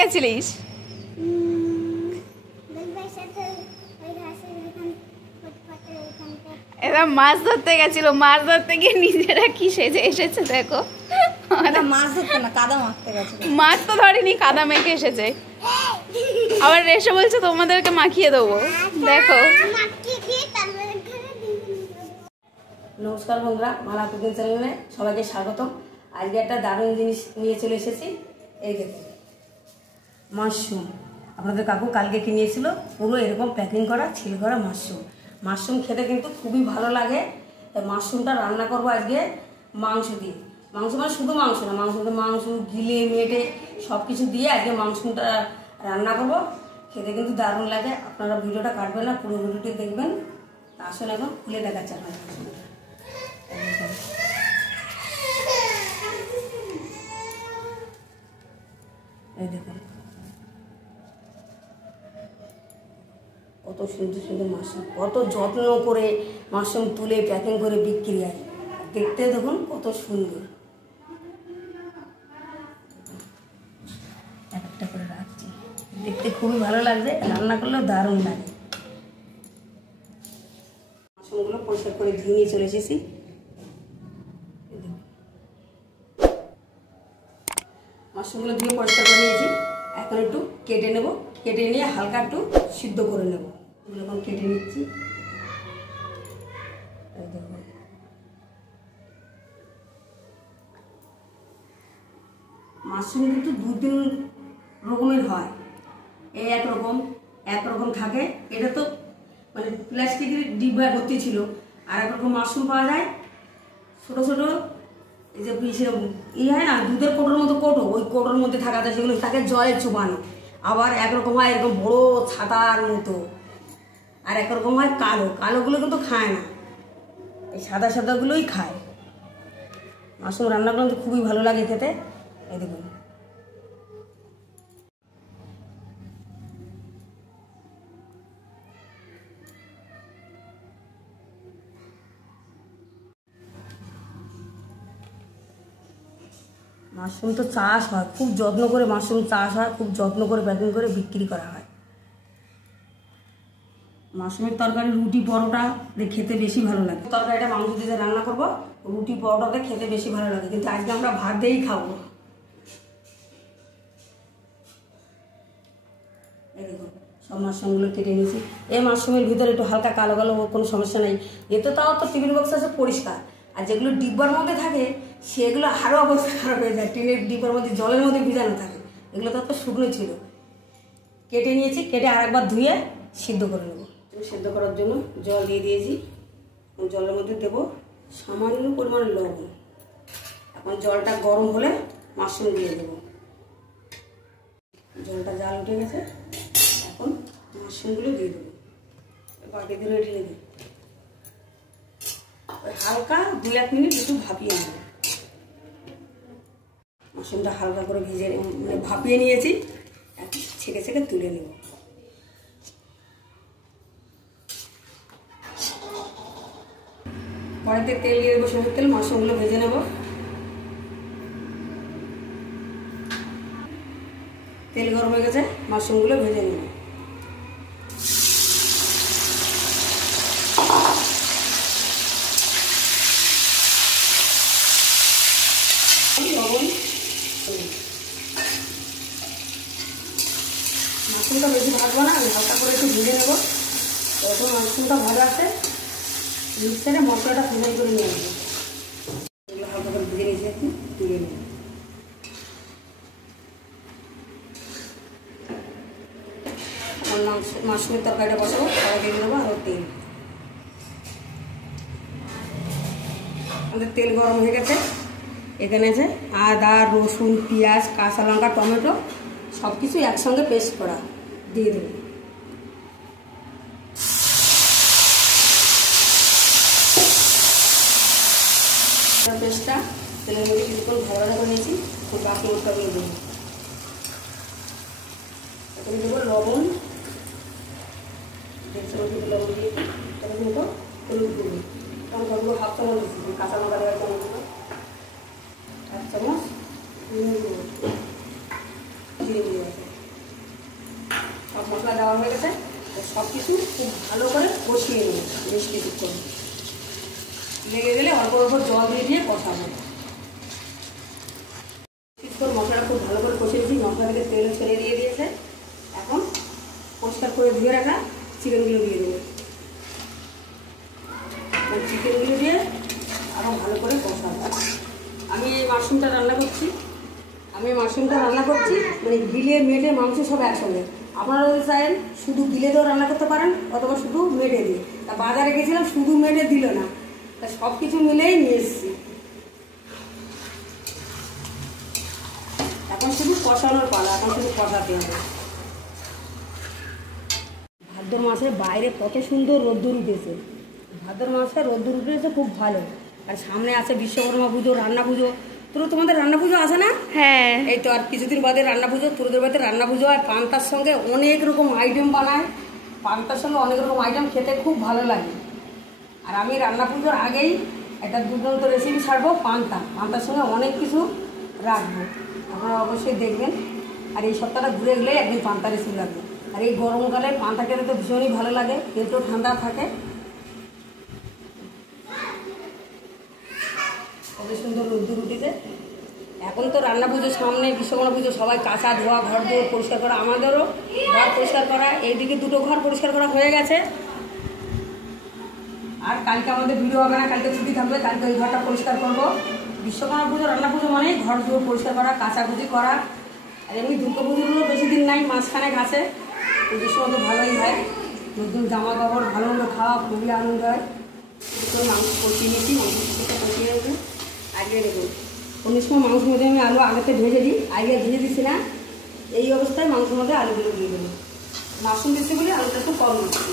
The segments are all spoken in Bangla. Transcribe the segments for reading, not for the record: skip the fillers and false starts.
গেছিলিস? এরা মাছ ধরতে গেছিল, মাছ ধরতে গিয়ে নিজেরা কি সেজে এসেছে দেখো। মাছ ধরতে না, কাদা মাখতে গেছিল। মাছ তো ধরেনি, কাদা মেখে এসেছে। আবার এসে বলছে তোমাদেরকে মাখিয়ে দেবো। দেখো। নমস্কার বন্ধুরা, মালা কুকিং চ্যানেলে সবাইকে স্বাগতম। আজকে একটা দারুণ জিনিস নিয়ে চলে এসেছি। এই দেখুন, মাশরুম। আপনাদের কাকু কালকে কিনেছিল পুরো এরকম প্যাকিং করা ছিল করা মাশরুম। মাশরুম খেতে কিন্তু খুবই ভালো লাগে। মাশরুমটা রান্না করবো আজকে মাংস দিয়ে। মাংস মানে শুধু মাংস না, মাংস গিলে মেটে সব কিছু দিয়ে আজকে মাশরুমটা রান্না করবো। খেতে কিন্তু দারুণ লাগে। আপনারা ভিডিওটা কাটবেন না, পুরো ভিডিওটি দেখবেন। আসলে এখন খুলে দেখাচ্ছে আপনাদের মাশরুমটা। এই দেখুন কত সুন্দর সুন্দর মাশরুম, কত যত্ন করে মাশরুম তুলে প্যাকিং করে বিক্রি হয়। দেখতে দেখুন কত সুন্দর। এক একটা করে রাখছি, দেখতে খুবই ভালো লাগছে, রান্না করলেও দারুণ লাগে। মাশরুমগুলো পরিষ্কার করে ধুয়ে নিয়ে চলে এসেছি। মাশরুমগুলো ধুয়ে পরিষ্কার করে নিয়েছি। এখন একটু কেটে নেব, কেটে নিয়ে হালকা একটু সিদ্ধ করে নেব। এগুলো এখন কেটে নিচ্ছি। মাশরুম কিন্তু দু তিন রকমের হয়। এই একরকম থাকে। এটা তো মানে প্লাস্টিকের ডিব্বা ভর্তি ছিল। আর একরকম মাশরুম পাওয়া যায় ছোটো ছোটো, এই যে হয় না দুধের কোটোর মতো কোটো, ওই কোটোর মধ্যে থাকা যায়, সেগুলো থাকে জলে চুবানো। আবার একরকম হয় এরকম বড়ো ছাতার মতো, আর একরকম হয় কালোগুলো কিন্তু খায় না, এই সাদাগুলোই খায়। মাশরুম রান্না করলে খুবই ভালো লাগে খেতে। এই দেখুন মাশরুম তো চাষ হয়, খুব যত্ন করে মাশরুম চাষ হয়, খুব যত্ন করে প্যাকিং করে বিক্রি করা হয়। মাশরুমের তরকারি রুটি পরোটা দিয়ে খেতে বেশি ভালো লাগে। তরকারিটা মাংস দিয়ে রান্না করবো, রুটি পরোটাতে খেতে বেশি ভালো লাগে, কিন্তু আজকে আমরা ভাত দিয়েই খাবো। এই দেখুন সব মাশরুমগুলো কেটে নিয়েছি। এই মাশরুমের ভিতরে একটু হালকা কালো কোনো সমস্যা নেই। এতে তাও তো টিফিন বক্স আছে পরিষ্কার। আর যেগুলো ডিব্বার মধ্যে থাকে সেগুলো আরও অবস্থা খারাপ হয়ে যায়। টিনের ডিব্বার মধ্যে জলের মধ্যে ভিজানো থাকে। এগুলো তো শুকনো ছিল। কেটে নিয়েছি, কেটে আরেকবার ধুয়ে সিদ্ধ করে নেবো। সিদ্ধ করার জন্য জল দিয়ে দিয়েছি। জলের মধ্যে দেবো সামান্য পরিমাণ লবণ। এখন জলটা গরম হলে মাশরুম দিয়ে দেবো। জলটা জাল উঠে গেছে, এখন মাশরুমগুলো দিয়ে দেবো। বাটি দিয়ে ঢেলে দিই। হালকা 2-1 মিনিট একটু ভাপিয়ে নেব। মাশরুমটা হালকা করে ভাপিয়ে নিয়েছি, ছেঁকে তুলে নেব। কড়াইতে তেল দিয়ে দেবো, সরষের তেল। মাশরুমগুলো ভেজে নেব। তেল গরম হয়ে গেছে, মাশরুমগুলো ভেজে নেব। মাশরুমটা বেশি ভাজবো না, হালকা করে একটু ভেজে নেবো। তখন মাশরুমটা ভাজা আছে, মিক্সারে মশলাটা ফ্রাই করে নিয়ে আসবো। এগুলো হালকা করে ভেজে নিয়েছি, একটু তুলে নেব। মাশরুমের তরকারিটা বসাবো, কড়াই দিয়ে দেবো আরও তেল। আমাদের তেল গরম হয়ে গেছে। এখানে আছে আদা, রসুন, পেঁয়াজ, কাঁচা লঙ্কা, টমেটো সব কিছু একসঙ্গে পেস্ট করা দিয়ে দেবো। পেস্টটা তেলের মধ্যে কিছুক্ষণ ভাজা করে নিয়েছি। খুব বাকি মশলাগুলো দেবো। এখন দেবো লবণ, 1.5 চামচ লবণ দিয়েছি। তখন দেবো হলুদ গুঁড়ো, তখন দেবো 1/2 চামচ দিচ্ছি। কাঁচা লঙ্কা দেওয়ার চামচ দেবো 1 চামচ জিরে গুঁড়ো, জিরে দিয়ে আছে। মশলা দেওয়া হয়ে গেছে, তো সব কিছু খুব ভালো করে কষিয়ে নেব বেশ কিছুক্ষণ। লেগে গেলে অল্প অল্প জল দিয়ে কষাবো। কিছুক্ষণ মশলাটা খুব ভালো করে কষিয়েছি, মশলা থেকে তেল ছেড়ে দিয়েছে। এখন পরিষ্কার করে ধুয়ে রাখা চিকেনগুলো দিয়ে দেবো। চিকেনগুলো দিয়ে আরও ভালো করে কষাবো। আমি এই মাশরুমটা রান্না করছি মানে গিলে মেটে মাংস সব একসঙ্গে। আপনারা যদি চান শুধু গিলে দিয়েও রান্না করতে পারেন, অথবা শুধু মেটে দিয়ে। তা বাজারে গেছিলাম, শুধু মেটে দিল না, তা সব কিছু মিলেই নিয়ে এসেছি। এখন শুধু কষানোর পালা, এখন শুধু কষাতে হবে। ভাদ্র মাসে বাইরে কত সুন্দর রোদ্দুর উঠেছে, খুব ভালো। আর সামনে আছে বিশ্বকর্মা পুজো, রান্না পুজো। তোমাদের রান্না পুজো আছে না? হ্যাঁ, এই তো আর কিছুদিন বাদে রান্না পুজো। তোদের বাড়িতে রান্না পুজো হয়, পান্তার সঙ্গে অনেক রকম আইটেম বানায়। পান্তার সঙ্গে অনেক রকম আইটেম খেতে খুব ভালো লাগে। আর আমি রান্না পুজোর আগেই একটা দুর্দান্ত রেসিপি ছাড়বো, পান্তার সঙ্গে অনেক কিছু রাখবো, আপনারা অবশ্যই দেখবেন। আর এই সপ্তাহটা ঘুরে গেলে একদিন পান্তা রেসিপি লাগবে। আর এই গরমকালে পান্তা খেতে তো ভীষণই ভালো লাগে, পেটও ঠান্ডা থাকে। কত সুন্দর রোদ্দুর উঠেছে। এখন তো রান্না পুজোর সামনে, বিশ্বকর্মা পুজো, সবাই কাঁচা ধোয়া, ঘর ধোয়া পরিষ্কার করা। আমাদেরও ঘর পরিষ্কার করা, এইদিকে 2টো ঘর পরিষ্কার করা হয়ে গেছে। আর কালকে আমাদের ভিডিও হবে না, কালকে ছুটি থাকবে, কালকে ওই ঘরটা পরিষ্কার করবো। বিশ্বকর্মা পুজো, রান্না পুজো মানে ঘর ধুয়ে পরিষ্কার করা, কাচাকুচি করা। আর এমনি দুর্গা পুজোগুলো বেশি দিন নাই, মাঝখানে ঘাসে। পুজোর সময় তো ভালোই হয়, নতুন জামা কাপড়, ভালো মন্দ খাওয়া, খুবই আনন্দ হয়। মাংস কষিয়ে নিয়েছি, মাংসটা কষিয়ে নিয়েছি। আগে দেখুন, অন্য সময় মাংসের মধ্যে আমি আলু আগেতে ভেজে দিই, আগে ভেজে দিচ্ছি না। এই অবস্থায় মাংসের মধ্যে আলুগুলো দিয়ে দেবো। মাশরুম দিচ্ছি বলে আলুটা একটু কম দিচ্ছি।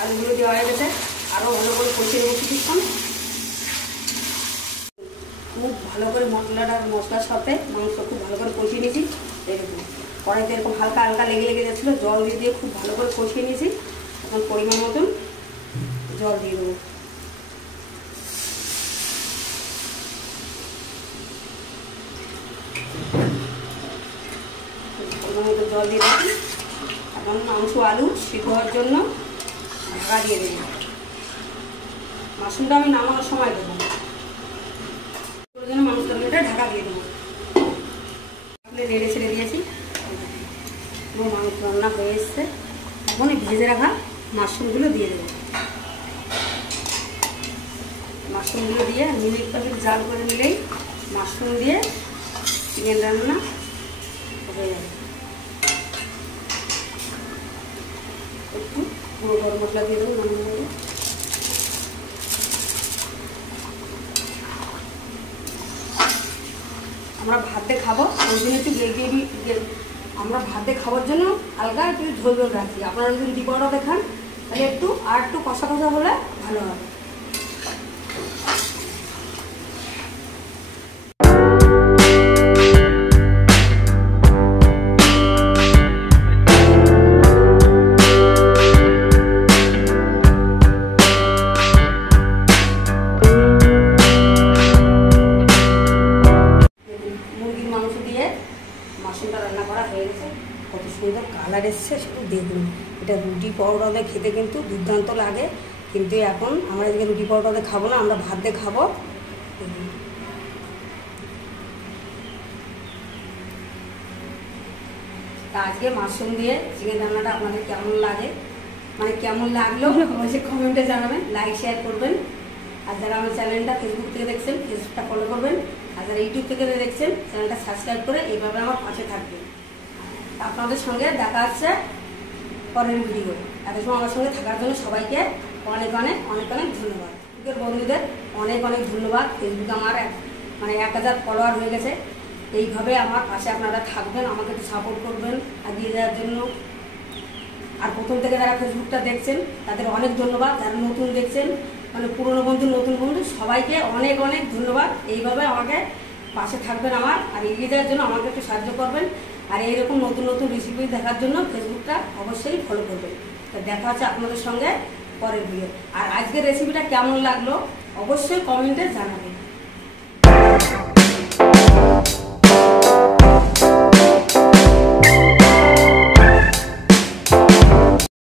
আলুগুলো দেওয়া হয়ে গেছে, আরও ভালো করে কষিয়ে নেবো কিছুক্ষণ। খুব ভালো করে মশলার সাথে মাংস খুব ভালো করে কষিয়ে নিয়েছি। দেখুন কড়াইতে এরকম হালকা হালকা লেগে যাচ্ছিলো, জল দিয়ে খুব ভালো করে কষিয়ে নিয়েছি। এখন পরিমাণ মতন জল দিয়ে দেবো। পরিমাণ মতো জল দিয়ে দেবো। এখন মাংস আলু সিদ্ধ হওয়ার জন্য ঢাকা দিয়ে দেবো। মাশরুমটা আমি নামানোর সময় দেবো, ওই জন্য মাংস তরকারিটা ঢাকা দিয়ে দেবো। নেড়ে ছেড়ে দিয়েছি, মাংস রান্না হয়ে এসছে। এখন এই ভেজে রাখা মাশরুমগুলো দিয়ে দেবো। মাশরুমগুলো দিয়ে মিনিট 5 জাল করে নিলেই মাশরুম দিয়ে চিকেন রান্না হয়ে যাবে। একটু গুঁড়ো গরম মশলা দিয়ে দেবো। আমরা ভাতে খাবো, ওই জন্য একটু আমরা ভাতে খাওয়ার জন্য হালকা একটু ঝোল ঝোল রাখি। আপনারা যদি রুটি পরোটা খান তাহলে একটু কষা কষা হলে ভালো হবে। মাশরুমটা রান্না করা হয়ে গেছে, কত সুন্দর কালার এসছে শুধু দেখুন। এটা রুটি পরোটাতে খেতে কিন্তু দুর্দান্ত লাগে, কিন্তু এখন আমরা এদিকে রুটি পরোটাতে খাবো না, আমরা ভাত দিয়ে খাবো। তা আজকে মাশরুম দিয়ে চিকেন রান্নাটা আপনাদের কেমন লাগে, মানে কেমন লাগলো অবশ্যই কমেন্টে জানাবেন, লাইক শেয়ার করবেন। আর যারা আমার চ্যানেলটা ফেসবুক থেকে দেখছেন, ফেসবুকটা ফলো করবেন। আর যারা ইউটিউব থেকে দেখছেন, চ্যানেলটা সাবস্ক্রাইব করে এইভাবে আমার পাশে থাকবেন। আপনাদের সঙ্গে দেখা হচ্ছে পরের ভিডিও। এত সময় আমার সঙ্গে থাকার জন্য সবাইকে অনেক অনেক অনেক অনেক ধন্যবাদ। ফেসবুকের বন্ধুদের অনেক অনেক ধন্যবাদ। ফেসবুকে আমার 1000 ফলোয়ার হয়ে গেছে। এইভাবে আমার পাশে আপনারা থাকবেন, আমাকে একটু সাপোর্ট করবেন এগিয়ে যাওয়ার জন্য। আর প্রথম থেকে যারা ফেসবুকটা দেখছেন তাদের অনেক ধন্যবাদ। যারা নতুন দেখছেন, মানে পুরনো বন্ধু নতুন বন্ধু সবাইকে অনেক অনেক ধন্যবাদ। এইভাবে আমাকে পাশে থাকবেন আমার, আর এগিয়ে যাওয়ার জন্য আমাকে একটু সাহায্য করবেন। আর এইরকম নতুন নতুন রেসিপি দেখার জন্য ফেসবুকটা অবশ্যই ফলো করবেন। তো দেখা হচ্ছে আপনাদের সঙ্গে পরের ভিডিও। আর আজকের রেসিপিটা কেমন লাগলো অবশ্যই কমেন্টে জানাবেন।